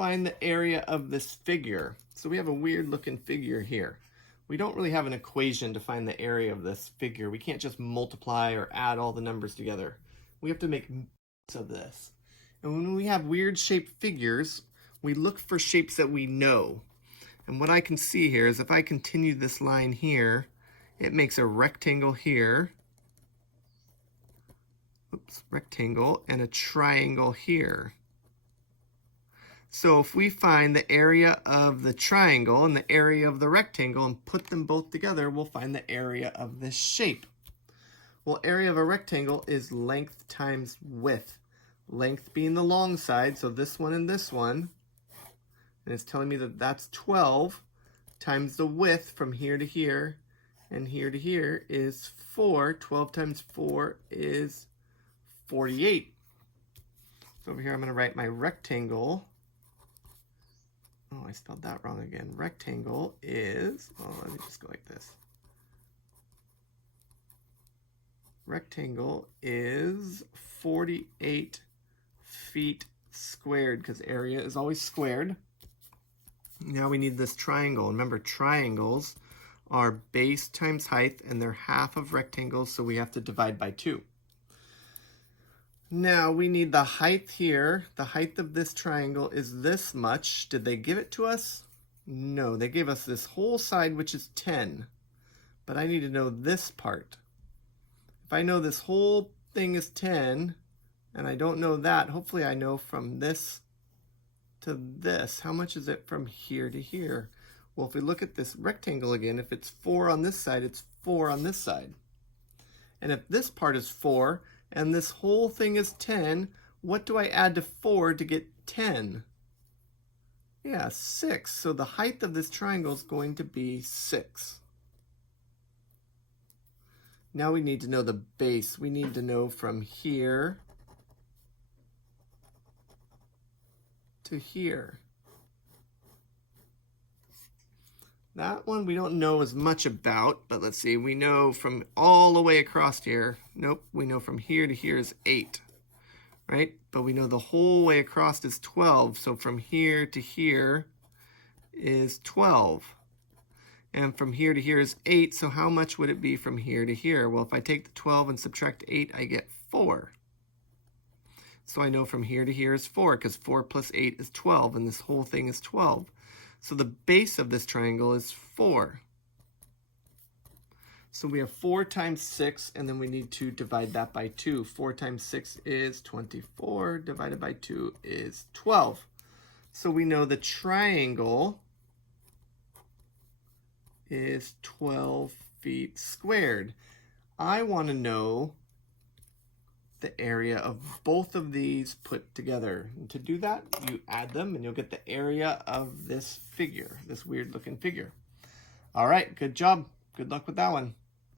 find the area of this figure. So we have a weird looking figure here. We don't really have an equation to find the area of this figure. We can't just multiply or add all the numbers together. We have to make sense of this. And when we have weird shaped figures, we look for shapes that we know. And what I can see here is if I continue this line here, it makes a rectangle here. Oops, rectangle, and a triangle here. So if we find the area of the triangle and the area of the rectangle and put them both together, we'll find the area of this shape. Well, area of a rectangle is length times width. Length being the long side, so this one and this one. And it's telling me that that's 12 times the width from here to here and here to here is 4. 12 times 4 is 48. So over here I'm going to write my rectangle. Oh, I spelled that wrong again. Rectangle is, oh, let me just go like this. Rectangle is 48 feet squared because area is always squared. Now we need this triangle. Remember, triangles are base times height, and they're half of rectangles, so we have to divide by 2. Now we need the height here. The height of this triangle is this much. Did they give it to us? No, they gave us this whole side, which is 10. But I need to know this part. If I know this whole thing is 10, and I don't know that, hopefully I know from this to this. How much is it from here to here? Well, if we look at this rectangle again, if it's 4 on this side, it's 4 on this side. And if this part is 4, and this whole thing is 10, what do I add to 4 to get 10? Yeah, 6. So the height of this triangle is going to be 6. Now we need to know the base. We need to know from here to here. That one we don't know as much about, but let's see, we know from all the way across here. Nope, we know from here to here is 8, right? But we know the whole way across is 12, so from here to here is 12. And from here to here is 8, so how much would it be from here to here? Well, if I take the 12 and subtract 8, I get 4. So I know from here to here is 4, because 4 plus 8 is 12, and this whole thing is 12. So the base of this triangle is 4. So we have 4 times 6, and then we need to divide that by 2. 4 times 6 is 24, divided by 2 is 12. So we know the triangle is 12 feet squared. I want to know the area of both of these put together. And to do that, you add them and you'll get the area of this figure, this weird looking figure. All right, good job. Good luck with that one.